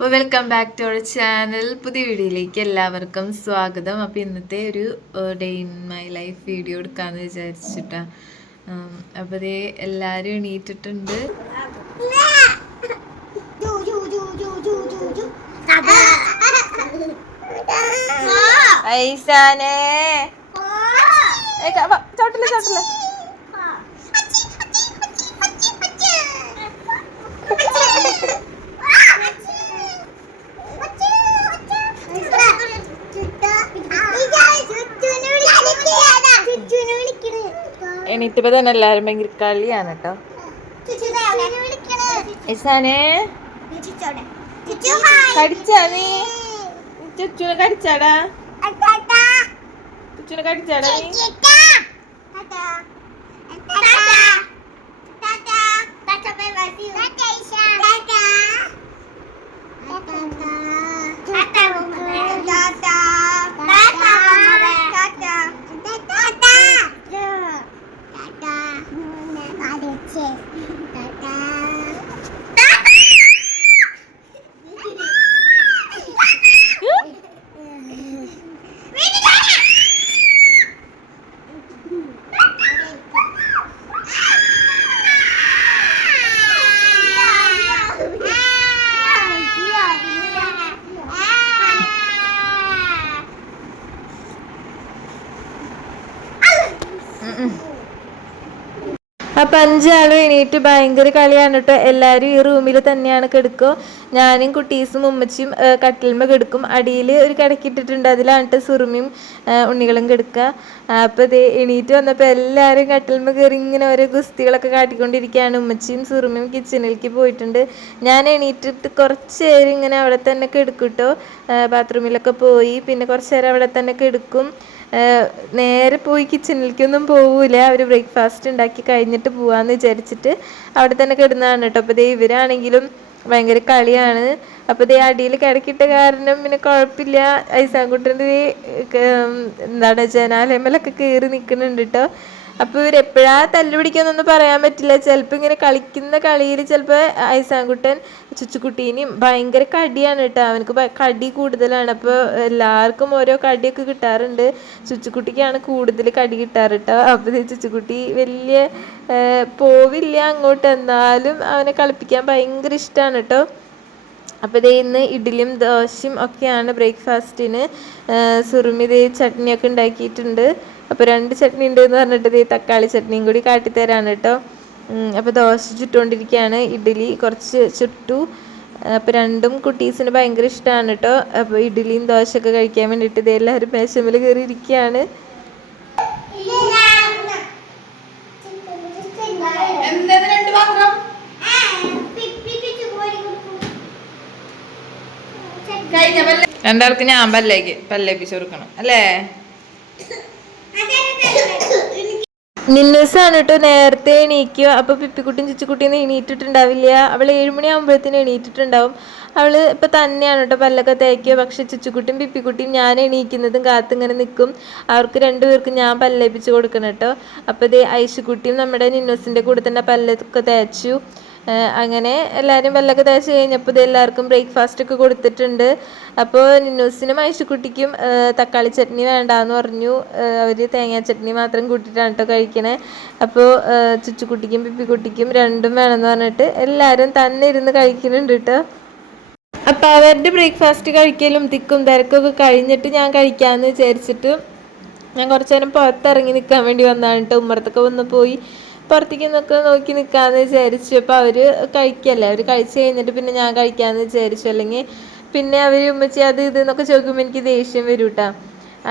അപ്പോൾ welcome back to our channel. പുതിയ വീഡിയോയിലേക്ക് എല്ലാവർക്കും സ്വാഗതം. അപ്പോൾ ഇന്നത്തെ ഒരു day in my life video എടുക്കാമെന്ന് വിചാരിച്ചിട്ടാണ്. അപ്പോൾ ഇതേ എല്ലാവരും എണീറ്റിട്ടുണ്ട്. ഐസാനേ ചോട്ടില്ല ചോട്ടില്ല എണീറ്റപ്പോ തന്നെ എല്ലാരും ഭയങ്കര കളിയാണ് കേട്ടോ. ഐസാനേ കടിച്ചാ നീ ചുച്ചുനെ കടിച്ചാടാ ചുച്ചുനെ കടിച്ചാടാ നീ അപ്പം 5 ആളും എണീറ്റ് ഭയങ്കര കളിയാണ് കേട്ടോ. എല്ലാവരും ഈ റൂമിൽ തന്നെയാണ് കിടക്കുക. ഞാനും കുട്ടീസും ഉമ്മച്ചിയും കട്ടിൽമ കിടക്കും. അടിയിൽ ഒരു കിടക്കിട്ടിട്ടുണ്ട്, അതിലാണ് സുറുമിയും ഉണ്ണികളും കിടക്കുക. അപ്പോൾ ഇത് എണീറ്റ് വന്നപ്പോൾ എല്ലാവരും കട്ടിൽമ കയറി ഇങ്ങനെ ഓരോ ഗുസ്തികളൊക്കെ കാട്ടിക്കൊണ്ടിരിക്കുകയാണ്. ഉമ്മച്ചിയും സുറുമിയും കിച്ചണിലേക്ക് പോയിട്ടുണ്ട്. ഞാൻ എണീറ്റിട്ട് കുറച്ച് നേരം ഇങ്ങനെ അവിടെ തന്നെ കിടക്കും കേട്ടോ. ബാത്റൂമിലൊക്കെ പോയി പിന്നെ കുറച്ച് നേരം അവിടെ തന്നെ കിടക്കും. നേരെ പോയി കിച്ചണിലേക്കൊന്നും പോവില്ല. അവർ ബ്രേക്ക്ഫാസ്റ്റ് ഉണ്ടാക്കി കഴിഞ്ഞിട്ട് പോവാന്ന് വിചാരിച്ചിട്ട് അവിടെ തന്നെ കിടന്നതാണ് കേട്ടോ. അപ്പോൾ ഇവരാണെങ്കിലും ഭയങ്കര കളിയാണ്. അപ്പോൾ അടിയിൽ കിടക്കിട്ട കാരണം പിന്നെ കുഴപ്പമില്ല. ഐസാൻകുട്ടൻ്റെ എന്താണ് ജനാലയമേലൊക്കെ കയറി നിൽക്കുന്നുണ്ട് കേട്ടോ. അപ്പോൾ ഇവരെപ്പോഴാ തല്ലു പിടിക്കാന്നൊന്നും പറയാൻ പറ്റില്ല. ചിലപ്പോൾ ഇങ്ങനെ കളിക്കുന്ന കളിയിൽ ചിലപ്പോൾ ഐസാൻകുട്ടൻ ചുച്ചുക്കുട്ടീനെയും ഭയങ്കര കടിയാണ് കേട്ടോ. അവനക്ക് കടി കൂടുതലാണ്. അപ്പോൾ എല്ലാവർക്കും ഓരോ കടിയൊക്കെ കിട്ടാറുണ്ട്. ചുച്ചുക്കുട്ടിക്കാണ് കൂടുതൽ കടി കിട്ടാറ് കേട്ടോ. അപ്പോൾ ചുച്ചുക്കുട്ടി വലിയ പോവില്ല അങ്ങോട്ട്, എന്നാലും അവനെ കളിപ്പിക്കാൻ ഭയങ്കര ഇഷ്ടമാണ് കേട്ടോ. അപ്പോൾ ഇന്ന് ഇഡ്ഡലിയും ദോശയും ഒക്കെയാണ് ബ്രേക്ക്ഫാസ്റ്റിന്. സുറുമി ചട്നിയൊക്കെ ഉണ്ടാക്കിയിട്ടുണ്ട്. അപ്പോൾ 2 ചട്നി ഉണ്ട് എന്ന് പറഞ്ഞിട്ട് തക്കാളി ചട്നിയും കൂടി കാട്ടിത്തരാണ് കേട്ടോ. അപ്പോൾ ദോശ ചുട്ടുകൊണ്ടിരിക്കുകയാണ്. ഇഡ്ഡലി കുറച്ച് ചുട്ടു. അപ്പോൾ രണ്ടും കുട്ടീസിന് ഭയങ്കര ഇഷ്ടമാണ് കേട്ടോ. അപ്പോൾ ഇഡ്ഡലിയും ദോശയൊക്കെ കഴിക്കാൻ വേണ്ടിയിട്ട് എല്ലാവരും മേശമേൽ കയറി ഇരിക്കുകയാണ്. രണ്ടാൾക്ക് ഞാൻ പല്ലേപ്പിച്ച് കൊടുക്കണം അല്ലേ? നിന്നൂസാണ് കേട്ടോ നേരത്തെ എണീക്കുക. അപ്പോൾ പിപ്പിക്കുട്ടിയും ചുച്ചുക്കുട്ടിയും എണീറ്റിട്ടുണ്ടാവില്ല. അവൾ 7 മണിയാകുമ്പോഴത്തേനും എണീറ്റിട്ടുണ്ടാവും. അവൾ ഇപ്പം തന്നെയാണ് കേട്ടോ പല്ലൊക്കെ തേക്കുക. പക്ഷെ ചുച്ചുക്കുട്ടിയും പിപ്പിക്കുട്ടിയും ഞാൻ എണീക്കുന്നതും കാത്തിങ്ങനെ നിൽക്കും. അവർക്ക് 2 പേർക്കും ഞാൻ പല്ലേപ്പിച്ച് കൊടുക്കണം കേട്ടോ. അപ്പോൾ ഐശുക്കുട്ടിയും നമ്മുടെ നിന്നൂസിൻ്റെ കൂടെ തന്നെ പല്ലൊക്കെ തേച്ചു. അങ്ങനെ എല്ലാവരും പല്ലൊക്കെ തേച്ച് കഴിഞ്ഞപ്പോൾ എല്ലാവർക്കും ബ്രേക്ക്ഫാസ്റ്റ് ഒക്കെ കൊടുത്തിട്ടുണ്ട്. അപ്പോൾ നിന്നൂസിനും ഐശുക്കുട്ടിക്കും തക്കാളി ചട്നി വേണ്ടാന്ന് പറഞ്ഞു. അവർ തേങ്ങാ ചട്നി മാത്രം കൂട്ടിയിട്ടാണ് കേട്ടോ കഴിക്കണേ. അപ്പോൾ ചുച്ചുക്കുട്ടിക്കും പിപ്പിക്കുട്ടിക്കും രണ്ടും വേണമെന്ന് പറഞ്ഞിട്ട് എല്ലാവരും തന്നെ ഇരുന്ന് കഴിക്കുന്നുണ്ട് കേട്ടോ. അപ്പോൾ അവരുടെ ബ്രേക്ക്ഫാസ്റ്റ് കഴിക്കലും തിക്കും തിരക്കൊക്കെ കഴിഞ്ഞിട്ട് ഞാൻ കഴിക്കാമെന്ന് വിചാരിച്ചിട്ട് ഞാൻ കുറച്ച് നേരം പുറത്തിറങ്ങി നിൽക്കാൻ വേണ്ടി വന്നതാണ് കേട്ടോ. ഉമ്മറത്തൊക്കെ വന്ന് പോയി പുറത്തേക്ക് നിന്നൊക്കെ നോക്കി നിൽക്കാമെന്ന് വിചാരിച്ചു. അപ്പോൾ അവർ കഴിക്കല്ലേ, അവർ കഴിച്ച് കഴിഞ്ഞിട്ട് പിന്നെ ഞാൻ കഴിക്കാമെന്ന് വിചാരിച്ചു. അല്ലെങ്കിൽ പിന്നെ അവർ ഉമ്മച്ചി അത് ഇതെന്നൊക്കെ ചോദിക്കുമ്പോൾ എനിക്ക് ദേഷ്യം വരും കേട്ടോ.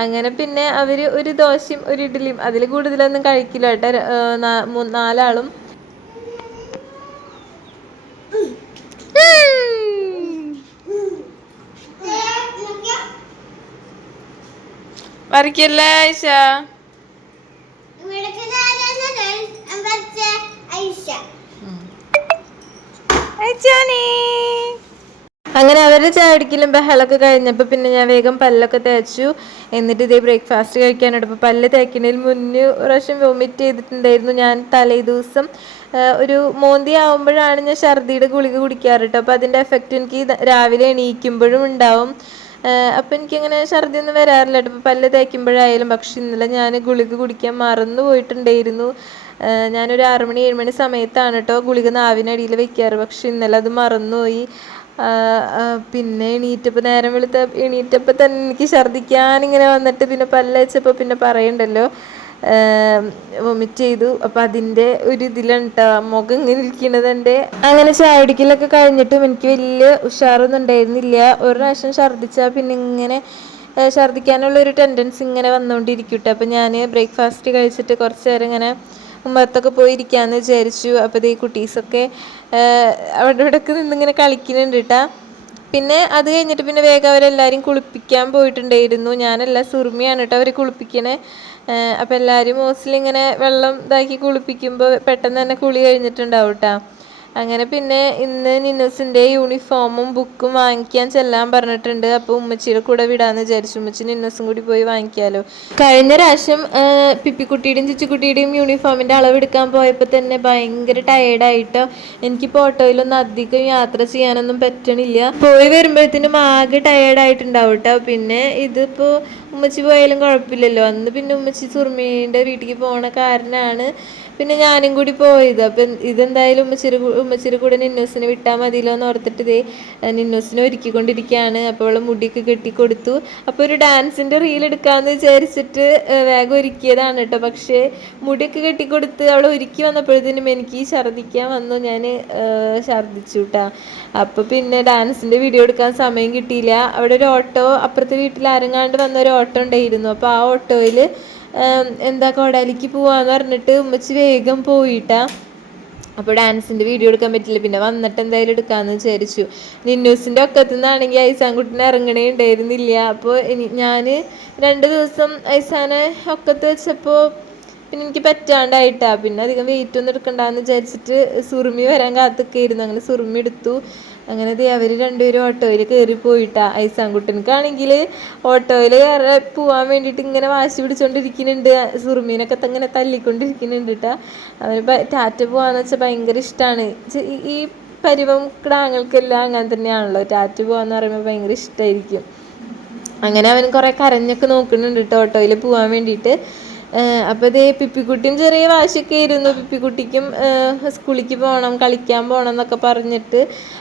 അങ്ങനെ പിന്നെ അവർ ഒരു ദോശയും ഒരു ഇഡ്ഡലിയും അതിൽ കൂടുതലൊന്നും കഴിക്കില്ല കേട്ടോ. 4 ആളും. വരയ്ക്കല്ലേ ഐഷ? അങ്ങനെ അവരുടെ ചായടിക്കലും ബഹളൊക്കെ കഴിഞ്ഞപ്പോൾ പിന്നെ ഞാൻ വേഗം പല്ലൊക്കെ തേച്ചു. എന്നിട്ട് ബ്രേക്ക്ഫാസ്റ്റ് കഴിക്കാനായിട്ട്. അപ്പോൾ പല്ല് തേക്കുന്നതിൽ മുന്നേ പ്രാവശ്യം വോമിറ്റ് ചെയ്തിട്ടുണ്ടായിരുന്നു ഞാൻ തലേ ദിവസം. ഒരു മോന്തി ആവുമ്പോഴാണ് ഞാൻ ഛർദിയുടെ ഗുളിക കുടിക്കാറ് കേട്ടോ. അപ്പോൾ അതിൻ്റെ എഫക്റ്റ് എനിക്ക് രാവിലെ എണീക്കുമ്പോഴും ഉണ്ടാവും. അപ്പം എനിക്കങ്ങനെ ഛർദി ഒന്നും വരാറില്ല കേട്ടോ. ഇപ്പോൾ പല്ല് തേക്കുമ്പോഴായാലും. പക്ഷെ ഇന്നലെ ഞാൻ ഗുളിക കുടിക്കാൻ മറന്നു പോയിട്ടുണ്ടായിരുന്നു. ഞാനൊരു 6 മണി 7 മണി സമയത്താണ് കേട്ടോ ഗുളിക നാവിനടിയിൽ വെക്കാറ്. പക്ഷെ ഇന്നലെ അത് മറന്നുപോയി. പിന്നെ എണീറ്റപ്പോൾ തന്നെ എനിക്ക് ഛർദ്ദിക്കാനിങ്ങനെ വന്നിട്ട് പിന്നെ പല്ല് വെച്ചപ്പോൾ പിന്നെ പറയണ്ടല്ലോ, വൊമിറ്റ് ചെയ്തു. അപ്പം അതിൻ്റെ ഒരു ഇതിലാണ് കേട്ടോ മുഖം ഇങ്ങനെ ഇരിക്കുന്നത് എൻ്റെ. അങ്ങനെ ചായ കുടിക്കലൊക്കെ കഴിഞ്ഞിട്ടും എനിക്ക് വലിയ ഉഷാറൊന്നും ഉണ്ടായിരുന്നില്ല. ഒരു പ്രാവശ്യം ഛർദ്ദിച്ചാൽ പിന്നെ ഇങ്ങനെ ഛർദ്ദിക്കാനുള്ളൊരു ടെൻഡൻസി ഇങ്ങനെ വന്നുകൊണ്ടിരിക്കും കേട്ടോ. അപ്പം ഞാൻ ബ്രേക്ക്ഫാസ്റ്റ് കഴിച്ചിട്ട് കുറച്ച് നേരം ഇങ്ങനെ ഉമ്മറത്തൊക്കെ പോയി ഇരിക്കാമെന്ന് വിചാരിച്ചു. അപ്പോൾ ഈ കുട്ടീസൊക്കെ അവിടെ ഇവിടെയൊക്കെ നിന്നിങ്ങനെ കളിക്കുന്നുണ്ട് കേട്ടോ. പിന്നെ അത് കഴിഞ്ഞിട്ട് പിന്നെ വേഗം അവരെല്ലാവരും കുളിപ്പിക്കാൻ പോയിട്ടുണ്ടായിരുന്നു. ഞാനല്ല, സുറുമിയാണ് കേട്ടോ അവർ കുളിപ്പിക്കണേ. അപ്പോൾ എല്ലാവരും മോസ്റ്റ്ലി ഇങ്ങനെ വെള്ളം ഇതാക്കി കുളിപ്പിക്കുമ്പോൾ പെട്ടെന്ന് തന്നെ കുളി കഴിഞ്ഞിട്ടുണ്ടാവും കേട്ടോ. അങ്ങനെ പിന്നെ ഇന്ന് നിന്നൂസിൻ്റെ യൂണിഫോമും ബുക്കും വാങ്ങിക്കാൻ ചെല്ലാൻ പറഞ്ഞിട്ടുണ്ട്. അപ്പോൾ ഉമ്മച്ചിയുടെ കൂടെ വിടാമെന്ന് വിചാരിച്ചു. ഉമ്മച്ചി നിന്നൂസും കൂടി പോയി വാങ്ങിക്കാമല്ലോ. കഴിഞ്ഞ പ്രാവശ്യം പിപ്പിക്കുട്ടിയുടെയും ചിച്ചുക്കുട്ടിയുടെയും യൂണിഫോമിൻ്റെ അളവെടുക്കാൻ പോയപ്പോൾ തന്നെ ഭയങ്കര ടയേർഡായിട്ടോ. എനിക്കിപ്പോൾ ഓട്ടോയിലൊന്നും അധികം യാത്ര ചെയ്യാനൊന്നും പറ്റണില്ല. പോയി വരുമ്പോഴത്തേനും ആകെ ടയേർഡായിട്ടുണ്ടാവും കേട്ടോ. പിന്നെ ഇതിപ്പോൾ ഉമ്മച്ചി പോയാലും കുഴപ്പമില്ലല്ലോ. അന്ന് പിന്നെ ഉമ്മച്ചി സുറുമീൻ്റെ വീട്ടിലേക്ക് പോണ കാരനാണ് പിന്നെ ഞാനും കൂടി പോയത്. അപ്പം ഇതെന്തായാലും ഉമ്മച്ചിയുടെ കൂടെ നിന്നൂസിനെ വിട്ടാൽ മതിയല്ലോ എന്ന് ഓർത്തിട്ട് ഇതേ നിന്നൂസിനെ ഒരുക്കിക്കൊണ്ടിരിക്കുകയാണ്. അപ്പോൾ അവൾ മുടിയൊക്കെ കെട്ടിക്കൊടുത്തു. അപ്പോൾ ഒരു ഡാൻസിൻ്റെ റീൽ എടുക്കാമെന്ന് വിചാരിച്ചിട്ട് വേഗം ഒരുക്കിയതാണ് കേട്ടോ. പക്ഷേ മുടിയൊക്കെ കെട്ടിക്കൊടുത്ത് അവൾ ഒരുക്കി വന്നപ്പോഴത്തേനും എനിക്ക് ഛർദ്ദിക്കാൻ വന്നു. ഞാൻ ഛർദ്ദിച്ചു കേട്ടോ. അപ്പോൾ പിന്നെ ഡാൻസിൻ്റെ വീഡിയോ എടുക്കാൻ സമയം കിട്ടിയില്ല. അവിടെ ഒരു ഓട്ടോ, അപ്പുറത്തെ വീട്ടിൽ ആരെങ്ങാണ്ട് വന്ന ഒരു ഓട്ടോ ഉണ്ടായിരുന്നു. അപ്പോൾ ആ ഓട്ടോയിൽ കോടാലിക്ക് പോവാന്ന് പറഞ്ഞിട്ട് ഉമ്മച്ചി വേഗം പോയിട്ടാ. അപ്പോൾ ഡാൻസിൻ്റെ വീഡിയോ എടുക്കാൻ പറ്റില്ല. പിന്നെ വന്നിട്ട് എന്തായാലും എടുക്കാമെന്ന് വിചാരിച്ചു. നിന്നൂസിൻ്റെ ഒക്കത്തു നിന്നാണെങ്കിൽ ഐസാൻകുട്ടിനെ ഇറങ്ങണേ ഉണ്ടായിരുന്നില്ല. അപ്പോൾ ഞാൻ 2 ദിവസം ഐസാനെ ഒക്കത്ത് വെച്ചപ്പോൾ പിന്നെ എനിക്ക് പറ്റാണ്ടായിട്ടാ. പിന്നെ അധികം വെയിറ്റ് ഒന്നും എടുക്കണ്ടെന്ന് വിചാരിച്ചിട്ട് സുറുമി വരാൻ കാത്തൊക്കെയായിരുന്നു. അങ്ങനെ സുറുമി എടുത്തു. അങ്ങനെ അവർ രണ്ടുപേരും ഓട്ടോയിൽ കയറി പോയിട്ടാ. ഐസാൻകുട്ടനക്കാണെങ്കിൽ ഓട്ടോയിൽ കയറി പോകാൻ വേണ്ടിയിട്ട് ഇങ്ങനെ വാശി പിടിച്ചുകൊണ്ടിരിക്കുന്നുണ്ട്. സുറുമീനൊക്കെ ഇങ്ങനെ തല്ലിക്കൊണ്ടിരിക്കുന്നുണ്ട് കേട്ടോ. അവന് ടാറ്റ പോകാന്ന് വെച്ചാൽ ഭയങ്കര ഇഷ്ടമാണ്. ഈ പരിവം കിടാങ്ങൾക്കെല്ലാം അങ്ങനെ തന്നെയാണല്ലോ. ടാറ്റ പോകാന്ന് പറയുമ്പോൾ ഭയങ്കര ഇഷ്ടമായിരിക്കും. അങ്ങനെ അവൻ കുറേ കരഞ്ഞൊക്കെ നോക്കുന്നുണ്ട് കേട്ടോ ഓട്ടോയിൽ പോകാൻ വേണ്ടിയിട്ട്. അപ്പോൾ ഇതേ പിപ്പിക്കുട്ടിയും ചെറിയ വാശിയൊക്കെ ആയിരുന്നു. പിപ്പിക്കുട്ടിക്കും സ്കൂളിലേക്ക് പോകണം, കളിക്കാൻ പോകണം എന്നൊക്കെ പറഞ്ഞിട്ട്,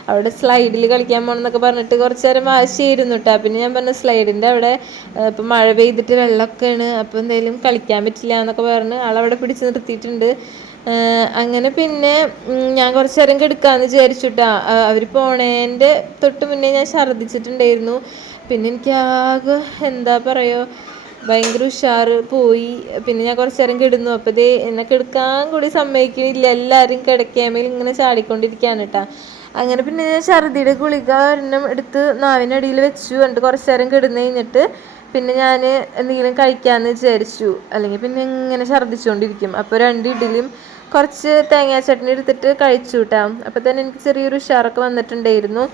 അവിടെ സ്ലൈഡിൽ കളിക്കാൻ പോകണം എന്നൊക്കെ പറഞ്ഞിട്ട് കുറച്ച് നേരം വാശിയായിരുന്നു കേട്ടോ. പിന്നെ ഞാൻ പറഞ്ഞു സ്ലൈഡിൻ്റെ അവിടെ ഇപ്പം മഴ പെയ്തിട്ട് വെള്ളമൊക്കെയാണ്, അപ്പോൾ എന്തായാലും കളിക്കാൻ പറ്റില്ല എന്നൊക്കെ പറഞ്ഞ് ആളവിടെ പിടിച്ച് നിർത്തിയിട്ടുണ്ട്. അങ്ങനെ പിന്നെ ഞാൻ കുറച്ച് നേരം കിടക്കാമെന്ന് വിചാരിച്ചു കേട്ടോ. അവർ പോണേൻ്റെ തൊട്ട് മുന്നേ ഞാൻ ഛർദ്ദിച്ചിട്ടുണ്ടായിരുന്നു. പിന്നെ എനിക്ക് ആകെ എന്താ പറയുക, ഭയങ്കര ഉഷാറ് പോയി. പിന്നെ ഞാൻ കുറച്ച് നേരം കിടന്നു. അപ്പോൾ ഇതേ എന്നെ കിടക്കാൻ കൂടി സമ്മതിക്കുന്നില്ല. എല്ലാവരും കിടക്കേമേൽ ഇങ്ങനെ ചാടിക്കൊണ്ടിരിക്കുകയാണ് കേട്ടോ. അങ്ങനെ പിന്നെ ഞാൻ ഛർദിയുടെ ഗുളിക ഒരെണ്ണം എടുത്ത് നാവിനടിയിൽ വെച്ചു. എന്നിട്ട് കുറച്ച് നേരം കിടന്ന് കഴിഞ്ഞിട്ട് പിന്നെ ഞാൻ എന്തെങ്കിലും കഴിക്കാമെന്ന് വിചാരിച്ചു. അല്ലെങ്കിൽ പിന്നെ ഇങ്ങനെ ഛർദ്ദിച്ചുകൊണ്ടിരിക്കും. അപ്പോൾ 2 ഇഡ്ഡലിയും കുറച്ച് തേങ്ങാ ചട്നി എടുത്തിട്ട് കഴിച്ചു കേട്ടോ. അപ്പോൾ തന്നെ എനിക്ക് ചെറിയൊരു ഉഷാറൊക്കെ വന്നിട്ടുണ്ടായിരുന്നു.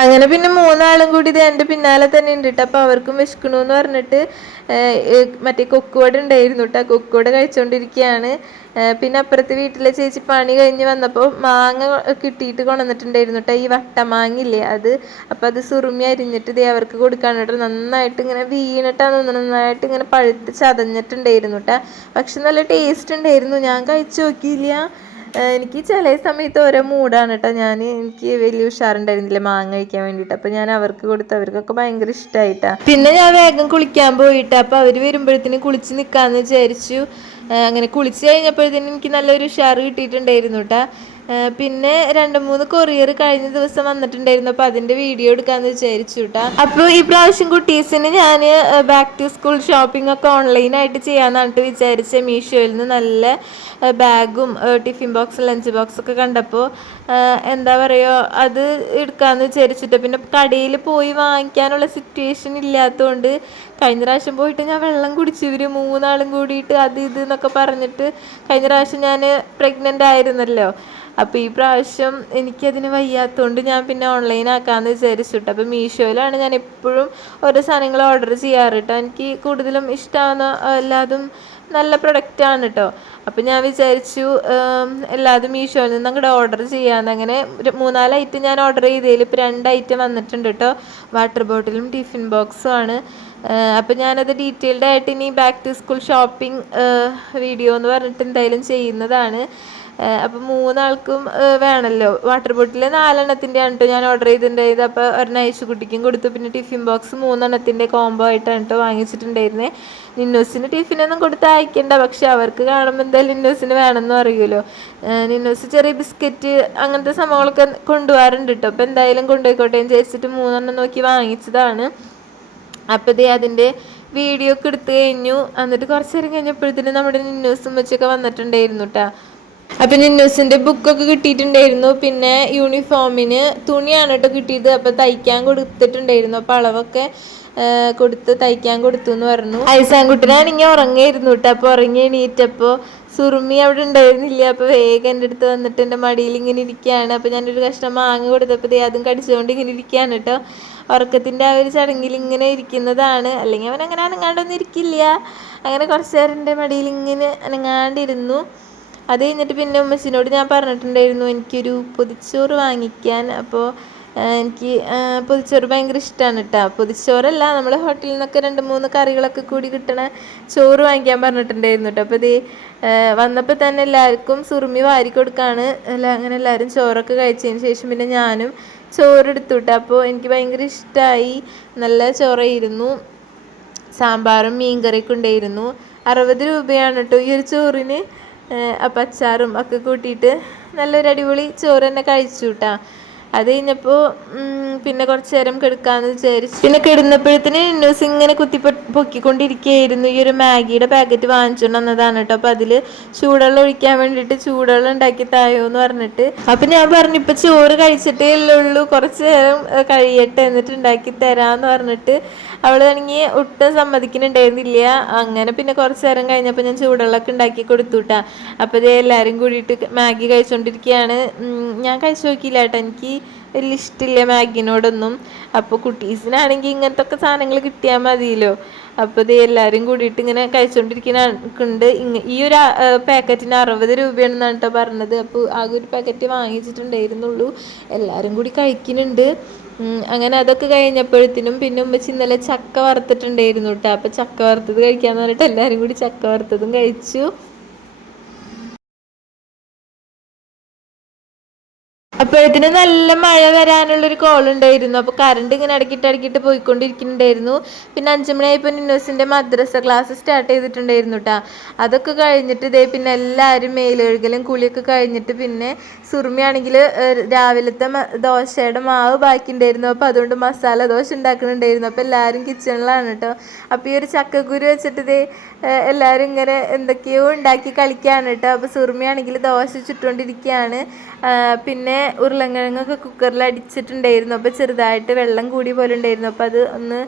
അങ്ങനെ പിന്നെ 3 ആളും കൂടി ഇത് എൻ്റെ പിന്നാലെ തന്നെ ഉണ്ട് കേട്ടോ. അപ്പോൾ അവർക്കും വിശക്കണമെന്ന് പറഞ്ഞിട്ട് മറ്റേ കൊക്കുവട ഉണ്ടായിരുന്നു കേട്ടോ. കൊക്കുവട കഴിച്ചുകൊണ്ടിരിക്കുകയാണ്. പിന്നെ അപ്പുറത്തെ വീട്ടിലെ ചേച്ചി പണി കഴിഞ്ഞ് വന്നപ്പോൾ മാങ്ങ കിട്ടിയിട്ട് കൊണ്ടുവന്നിട്ടുണ്ടായിരുന്നു കേട്ടോ. ഈ വട്ടമാങ്ങില്ലേ അത്. അപ്പോൾ അത് സുറുമി അരിഞ്ഞിട്ട് ഇതേ അവർക്ക് കൊടുക്കാണ് കേട്ടോ. നന്നായിട്ട് ഇങ്ങനെ വീണിട്ടാണ് തോന്നുന്നത്, നന്നായിട്ട് ഇങ്ങനെ പഴുത്ത് ചതഞ്ഞിട്ടുണ്ടായിരുന്നു കേട്ടോ. പക്ഷെ നല്ല ടേസ്റ്റ് ഉണ്ടായിരുന്നു. ഞാൻ കഴിച്ചു നോക്കിയില്ല. എനിക്ക് ചില സമയത്ത് ഓരോ മൂഡാണ് കേട്ടോ. എനിക്ക് വലിയ ഉഷാറുണ്ടായിരുന്നില്ല മാങ്ങ കഴിക്കാൻ വേണ്ടിയിട്ട്. അപ്പോൾ ഞാൻ അവർക്ക് കൊടുത്തു. അവർക്കൊക്കെ ഭയങ്കര ഇഷ്ടമായിട്ടാണ്. പിന്നെ ഞാൻ വേഗം കുളിക്കാൻ പോയിട്ട്, അപ്പോൾ അവർ വരുമ്പോഴത്തേനും കുളിച്ച് നിൽക്കാമെന്ന് വിചാരിച്ചു. അങ്ങനെ കുളിച്ച് കഴിഞ്ഞപ്പോഴത്തേനും എനിക്ക് നല്ലൊരു ഉഷാറ് കിട്ടിയിട്ടുണ്ടായിരുന്നു കേട്ടോ. പിന്നെ 2-3 കൊറിയർ കഴിഞ്ഞ ദിവസം വന്നിട്ടുണ്ടായിരുന്നു. അപ്പോൾ അതിൻ്റെ വീഡിയോ എടുക്കാമെന്ന് വിചാരിച്ചു കേട്ടോ. അപ്പോൾ ഈ പ്രാവശ്യം കുട്ടീസിന് ഞാൻ ബാക്ക് ടു സ്കൂൾ ഷോപ്പിംഗ് ഒക്കെ ഓൺലൈനായിട്ട് ചെയ്യാമെന്നാണ് വിചാരിച്ചത്. മീഷോയിൽ നിന്ന് നല്ല ബാഗും ടിഫിൻ ബോക്സ് ലഞ്ച് ബോക്സ് ഒക്കെ കണ്ടപ്പോൾ എന്താ പറയുക, അത് എടുക്കാമെന്ന് വിചാരിച്ചിട്ട്. പിന്നെ കടയിൽ പോയി വാങ്ങിക്കാനുള്ള സിറ്റുവേഷൻ ഇല്ലാത്തതുകൊണ്ട് കഴിഞ്ഞ പ്രാവശ്യം പോയിട്ട് ഞാൻ വെള്ളം കുടിച്ചു. ഇവർ 3 ആളും കൂടിയിട്ട് അത് ഇത് എന്നൊക്കെ പറഞ്ഞിട്ട്. കഴിഞ്ഞ പ്രാവശ്യം ഞാൻ പ്രഗ്നൻ്റ് ആയിരുന്നല്ലോ. അപ്പോൾ ഈ പ്രാവശ്യം എനിക്കതിന് വയ്യാത്തതുകൊണ്ട് ഞാൻ പിന്നെ ഓൺലൈൻ ആക്കാമെന്ന് വിചാരിച്ചിട്ട്. അപ്പോൾ മീഷോയിലാണ് ഞാൻ എപ്പോഴും ഓരോ സാധനങ്ങൾ ഓർഡർ ചെയ്യാറ് കേട്ടോ. എനിക്ക് കൂടുതലും ഇഷ്ടമാകുന്ന എല്ലാതും നല്ല പ്രൊഡക്റ്റാണ് കേട്ടോ. അപ്പോൾ ഞാൻ വിചാരിച്ചു എല്ലാതും മീഷോയിൽ നിന്ന് അങ്ങോട്ട് ഓർഡർ ചെയ്യാമെന്ന്. അങ്ങനെ 3-4 ഐറ്റം ഞാൻ ഓർഡർ ചെയ്തതിൽ ഇപ്പോൾ 2 ഐറ്റം വന്നിട്ടുണ്ട് കേട്ടോ. വാട്ടർ ബോട്ടിലും ടിഫിൻ ബോക്സും ആണ്. അപ്പോൾ ഞാനത് ഡീറ്റെയിൽഡ് ആയിട്ട് ഇനി back to school shopping video എന്ന് പറഞ്ഞിട്ട് എന്തായാലും ചെയ്യുന്നതാണ്. അപ്പോൾ 3 ആൾക്കും വേണമല്ലോ. വാട്ടർ ബോട്ടിൽ 4 എണ്ണത്തിൻ്റെയാണ് കേട്ടോ ഞാൻ ഓർഡർ ചെയ്തിട്ടുണ്ടായത്. അപ്പോൾ ഒരെണ്ണം ഐശുകുട്ടിക്കും കൊടുത്തു. പിന്നെ ടിഫിൻ ബോക്സ് 3 എണ്ണത്തിൻ്റെ കോംബോ ആയിട്ടാണ് കേട്ടോ വാങ്ങിച്ചിട്ടുണ്ടായിരുന്നത്. നിന്നൂസിന് ടിഫിനൊന്നും കൊടുത്ത് അയക്കണ്ട, പക്ഷെ അവർക്ക് കാണുമ്പോൾ എന്തായാലും നിന്നൂസിന് വേണമെന്ന് അറിയുമല്ലോ. നിന്നൂസ് ചെറിയ ബിസ്ക്കറ്റ് അങ്ങനത്തെ സംഭവങ്ങളൊക്കെ കൊണ്ടുപോകാറുണ്ട് കേട്ടോ. അപ്പോൾ എന്തായാലും കൊണ്ടുപോയിക്കോട്ടെ എന്ന് വിചാരിച്ചിട്ട് 3 എണ്ണം നോക്കി വാങ്ങിച്ചതാണ്. അപ്പോൾ ഇതേ അതിൻ്റെ വീഡിയോ ഒക്കെ എടുത്തു കഴിഞ്ഞു. എന്നിട്ട് കുറച്ച് നേരം കഴിഞ്ഞപ്പോഴത്തേനും നമ്മുടെ നിന്നൂസും വെച്ചൊക്കെ വന്നിട്ടുണ്ടായിരുന്നു കേട്ടോ. അപ്പം നിന്നൂസിൻ്റെ ബുക്കൊക്കെ കിട്ടിയിട്ടുണ്ടായിരുന്നു. പിന്നെ യൂണിഫോമിന് തുണിയാണ് കേട്ടോ കിട്ടിയത്. അപ്പോൾ തയ്ക്കാൻ കൊടുത്തിട്ടുണ്ടായിരുന്നു. അപ്പോൾ അളവൊക്കെ കൊടുത്ത് തയ്ക്കാൻ കൊടുത്തു എന്ന് പറഞ്ഞു. ഐസാൻകുട്ടനാണെങ്കിൽ ഉറങ്ങിയിരുന്നു കേട്ടോ. അപ്പോൾ ഉറങ്ങി എണീറ്റപ്പോൾ സുറുമി അവിടെ ഉണ്ടായിരുന്നില്ല. അപ്പോൾ വേഗം എൻ്റെ അടുത്ത് വന്നിട്ട് എൻ്റെ മടിയിൽ ഇങ്ങനെ ഇരിക്കുകയാണ്. അപ്പോൾ ഞാനൊരു കഷ്ണം മാങ്ങ കൊടുത്തപ്പോൾ അതും കടിച്ചുകൊണ്ട് ഇങ്ങനെ ഇരിക്കുകയാണ് കേട്ടോ. ഉറക്കത്തിൻ്റെ ആ ഒരു ചടങ്ങിൽ ഇങ്ങനെ ഇരിക്കുന്നതാണ്. അല്ലെങ്കിൽ അവൻ അങ്ങനെ അനങ്ങാണ്ടൊന്നും ഇരിക്കില്ല. അങ്ങനെ കുറച്ച് നേരം എൻ്റെ മടിയിൽ ഇങ്ങനെ അനങ്ങാണ്ടിരുന്നു. അത് കഴിഞ്ഞിട്ട് പിന്നെ ഉമ്മച്ചിനോട് ഞാൻ പറഞ്ഞിട്ടുണ്ടായിരുന്നു എനിക്കൊരു പൊതിച്ചോറ് വാങ്ങിക്കാൻ. അപ്പോൾ എനിക്ക് പൊതിച്ചോറ് ഭയങ്കര ഇഷ്ടമാണ് കേട്ടോ. പൊതിച്ചോറല്ല, നമ്മൾ ഹോട്ടലിൽ നിന്നൊക്കെ 2-3 കറികളൊക്കെ കൂടി കിട്ടണ ചോറ് വാങ്ങിക്കാൻ പറഞ്ഞിട്ടുണ്ടായിരുന്നു കേട്ടോ. അപ്പോൾ ഇത് വന്നപ്പോൾ തന്നെ എല്ലാവർക്കും സുറുമി വാരി കൊടുക്കുകയാണ്. അങ്ങനെ എല്ലാവരും ചോറൊക്കെ കഴിച്ചതിന് ശേഷം പിന്നെ ഞാനും ചോറെടുത്തു കേട്ടോ. അപ്പോൾ എനിക്ക് ഭയങ്കര ഇഷ്ടമായി. നല്ല ചോറായിരുന്നു. സാമ്പാറും മീൻകറിയൊക്കെ ഉണ്ടായിരുന്നു. 60 രൂപയാണ് കേട്ടോ ഈ ഒരു ചോറിന്. അപ്പം അച്ചാറും ഒക്കെ കൂട്ടിയിട്ട് നല്ലൊരു അടിപൊളി ചോറ് തന്നെ കഴിച്ചു കേട്ടോ. അത് കഴിഞ്ഞപ്പോൾ പിന്നെ കുറച്ച് നേരം കിടക്കാമെന്ന് വിചാരിച്ചു. പിന്നെ കിടന്നപ്പോഴത്തേന് ന്യൂസ് ഇങ്ങനെ പൊക്കിക്കൊണ്ടിരിക്കുകയായിരുന്നു. ഈ ഒരു മാഗിയുടെ പാക്കറ്റ് വാങ്ങിച്ചുകൊണ്ട് വന്നതാണ് കേട്ടോ. അപ്പോൾ അതിൽ ചൂടുവെള്ളം ഒഴിക്കാൻ വേണ്ടിയിട്ട് ചൂടുവെള്ളം ഉണ്ടാക്കി തായോ എന്ന് പറഞ്ഞിട്ട്. അപ്പം ഞാൻ പറഞ്ഞു ഇപ്പം ചോറ് കഴിച്ചിട്ടേ ഉള്ളൂ, കുറച്ച് നേരം കഴിയട്ടെ എന്നിട്ട് ഉണ്ടാക്കി തരാമെന്ന് പറഞ്ഞിട്ട് അവളാണെങ്കിൽ ഒട്ടും സമ്മതിക്കുന്നുണ്ടായിരുന്നില്ല. അങ്ങനെ പിന്നെ കുറച്ച് നേരം കഴിഞ്ഞപ്പോൾ ഞാൻ ചൂടുവെള്ളമൊക്കെ ഉണ്ടാക്കി കൊടുത്തു കേട്ടോ. അപ്പോൾ ഇത് എല്ലാവരും കൂടിയിട്ട് മാഗി കഴിച്ചുകൊണ്ടിരിക്കുകയാണ്. ഞാൻ കഴിച്ചു നോക്കിയില്ല കേട്ടോ, എനിക്ക് വലിയ ഇഷ്ടമില്ല മാഗിനോടൊന്നും. അപ്പോൾ കുട്ടീസിനാണെങ്കിൽ ഇങ്ങനത്തെ ഒക്കെ സാധനങ്ങൾ കിട്ടിയാൽ മതിയല്ലോ. അപ്പോൾ ഇത് എല്ലാവരും കൂടിയിട്ട് ഇങ്ങനെ കഴിച്ചുകൊണ്ടിരിക്കുന്നുണ്ട്. ഈ ഒരു പാക്കറ്റിന് 60 രൂപയാണെന്നാണ് കേട്ടോ പറഞ്ഞത്. അപ്പോൾ ആകെ ഒരു പാക്കറ്റ് വാങ്ങിച്ചിട്ടുണ്ടായിരുന്നുള്ളൂ. എല്ലാവരും കൂടി കഴിക്കുന്നുണ്ട്. അങ്ങനെ അതൊക്കെ കഴിഞ്ഞപ്പോഴത്തേനും പിന്നെ ഉമ്മച്ചി ഇന്നലെ ചക്ക വറുത്തിട്ടുണ്ടായിരുന്നു കേട്ടോ. അപ്പോൾ ചക്ക വറുത്തത് കഴിക്കാമെന്ന് പറഞ്ഞിട്ട് എല്ലാവരും കൂടി ചക്ക വറുത്തതും കഴിച്ചു. അപ്പോഴത്തേനും നല്ല മഴ വരാനുള്ളൊരു കോൾ ഉണ്ടായിരുന്നു. അപ്പോൾ കറണ്ട് ഇങ്ങനെ ഇടയ്ക്കിട്ട് പോയിക്കൊണ്ടിരിക്കുന്നുണ്ടായിരുന്നു. പിന്നെ 5 മണിയായപ്പോൾ നിന്നോസിൻ്റെ മദ്രസ ക്ലാസ് സ്റ്റാർട്ട് ചെയ്തിട്ടുണ്ടായിരുന്നു കേട്ടോ. അതൊക്കെ കഴിഞ്ഞിട്ട് ഇതേ പിന്നെ എല്ലാവരും മേലെഴുകലും കുളിയൊക്കെ കഴിഞ്ഞിട്ട് പിന്നെ സുറുമിയാണെങ്കിൽ രാവിലത്തെ ദോശയുടെ മാവ് ബാക്കി ഉണ്ടായിരുന്നു. അപ്പോൾ അതുകൊണ്ട് മസാല ദോശ ഉണ്ടാക്കുന്നുണ്ടായിരുന്നു. അപ്പോൾ എല്ലാവരും കിച്ചണിലാണ് കേട്ടോ. അപ്പോൾ ഈ ഒരു ചക്കക്കുരു വെച്ചിട്ട് ഇതേ എല്ലാവരും ഇങ്ങനെ എന്തൊക്കെയോ ഉണ്ടാക്കി കളിക്കുകയാണ് കേട്ടോ. അപ്പോൾ സുറുമിയാണെങ്കിൽ ദോശ ചുട്ടുകൊണ്ടിരിക്കുകയാണ്. പിന്നെ ഉരുളൻകിഴങ്ങൊക്കെ കുക്കറിൽ അടിച്ചിട്ടുണ്ടായിരുന്നു. അപ്പോൾ ചെറുതായിട്ട് വെള്ളം കൂടി പോലെ ഉണ്ടായിരുന്നു. അപ്പോൾ അത് ഒന്ന്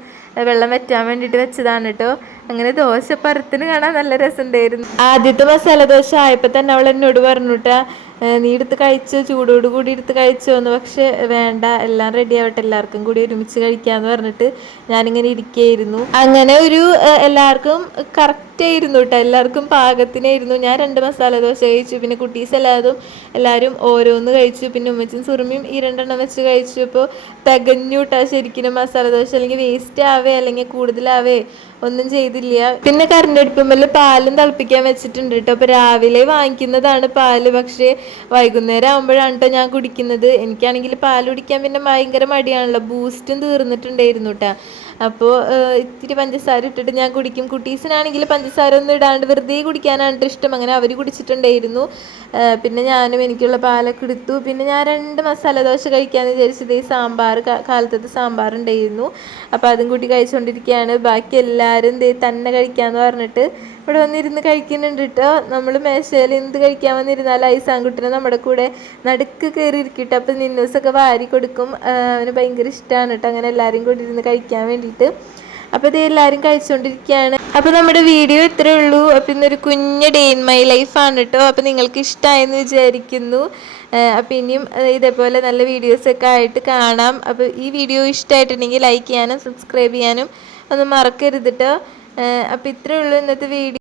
വെള്ളം വറ്റാൻ വേണ്ടിയിട്ട് വെച്ചതാണ് കേട്ടോ. അങ്ങനെ ദോശ പരത്തിന് കാണാൻ നല്ല രസമുണ്ടായിരുന്നു. ആദ്യത്തെ മസാല ദോശ ആയപ്പോൾ തന്നെ അവൾ എന്നോട് പറഞ്ഞു കേട്ടോ, നീ എടുത്ത് കഴിച്ചോ, ചൂടോട് കൂടി എടുത്ത് കഴിച്ചോ എന്ന്. പക്ഷെ വേണ്ട, എല്ലാം റെഡി ആവട്ടെ, എല്ലാവർക്കും കൂടി ഒരുമിച്ച് കഴിക്കാമെന്ന് പറഞ്ഞിട്ട് ഞാനിങ്ങനെ ഇരിക്കുകയായിരുന്നു. അങ്ങനെ ഒരു എല്ലാവർക്കും കറക്റ്റ് ആയിരുന്നു കേട്ടോ, എല്ലാവർക്കും പാകത്തിനായിരുന്നു. ഞാൻ 2 മസാല ദോശ കഴിച്ചു. പിന്നെ കുട്ടീസ് എല്ലാവരും ഓരോന്ന് കഴിച്ചു. പിന്നെ ഉമ്മച്ചും സുറുമിയും ഈ 2 എണ്ണം വെച്ച് കഴിച്ചു. അപ്പോൾ തികഞ്ഞു കേട്ടോ ശരിക്കും മസാല ദോശ. അല്ലെങ്കിൽ വേസ്റ്റ് ആവേ അല്ലെങ്കിൽ കൂടുതലാവേ ഒന്നും ചെയ്തില്ല. പിന്നെ കറണ്ടടുപ്പുമ്പോൾ പാലും തിളപ്പിക്കാൻ വെച്ചിട്ടുണ്ട് കേട്ടോ. അപ്പോൾ രാവിലെ വാങ്ങിക്കുന്നതാണ് പാല്, പക്ഷേ വൈകുന്നേരം ആകുമ്പോഴാണ് കേട്ടോ ഞാൻ കുടിക്കുന്നത്. എനിക്കാണെങ്കിൽ പാൽ കുടിക്കാൻ പിന്നെ ഭയങ്കര മടിയാണല്ലോ. ബൂസ്റ്റും തീർന്നിട്ടുണ്ടായിരുന്നു കേട്ടോ. അപ്പോൾ ഇത്തിരി പഞ്ചസാര ഇട്ടിട്ട് ഞാൻ കുടിക്കും. കുട്ടീസിനാണെങ്കിൽ പഞ്ചസാര ഒന്നും ഇടാണ്ട് വെറുതെ കുടിക്കാനാണ് ഇഷ്ടം. അങ്ങനെ അവർ കുടിച്ചിട്ടുണ്ടായിരുന്നു. പിന്നെ ഞാനും എനിക്കുള്ള പാലൊക്കെ എടുത്തു. പിന്നെ ഞാൻ 2 മസാല ദോശ കഴിക്കാമെന്ന് വിചാരിച്ചത്. ഈ സാമ്പാർ കാലത്തത്തെ സാമ്പാർ ഉണ്ടായിരുന്നു. അപ്പോൾ അതും കൂട്ടി കഴിച്ചുകൊണ്ടിരിക്കുകയാണ്. ബാക്കി എല്ലാവരും തന്നെ കഴിക്കാമെന്ന് പറഞ്ഞിട്ട് ഇവിടെ വന്നിരുന്ന് കഴിക്കുന്നുണ്ട് കേട്ടോ. നമ്മൾ മേശയിൽ എന്ത് കഴിക്കാൻ വന്നിരുന്നാലും ഐസാൻകുട്ടിനെ നമ്മുടെ കൂടെ നടുക്ക് കയറിയിരിക്കട്ടെ. അപ്പോൾ നിന്നൂസൊക്കെ വാരി കൊടുക്കും. അവന് ഭയങ്കര ഇഷ്ടമാണ് കേട്ടോ അങ്ങനെ എല്ലാവരും കൂടി ഇരുന്ന് കഴിക്കാൻ വേണ്ടിയിട്ട്. അപ്പോൾ ഇത് എല്ലാവരും കഴിച്ചുകൊണ്ടിരിക്കുകയാണ്. അപ്പോൾ നമ്മുടെ വീഡിയോ ഇത്രയേ ഉള്ളൂ. അപ്പോൾ ഇന്നൊരു കുഞ്ഞ് ഡേ ഇൻ മൈ ലൈഫാണ് കേട്ടോ. അപ്പോൾ നിങ്ങൾക്ക് ഇഷ്ടമായെന്ന് വിചാരിക്കുന്നു. അപ്പോൾ ഇനിയും ഇതേപോലെ നല്ല വീഡിയോസൊക്കെ ആയിട്ട് കാണാം. അപ്പോൾ ഈ വീഡിയോ ഇഷ്ടമായിട്ടുണ്ടെങ്കിൽ ലൈക്ക് ചെയ്യാനും സബ്സ്ക്രൈബ് ചെയ്യാനും ഒന്നും മറക്കരുത് കേട്ടോ. അപ്പോൾ ഇത്രയേ ഉള്ളൂ ഇന്നത്തെ വീഡിയോ.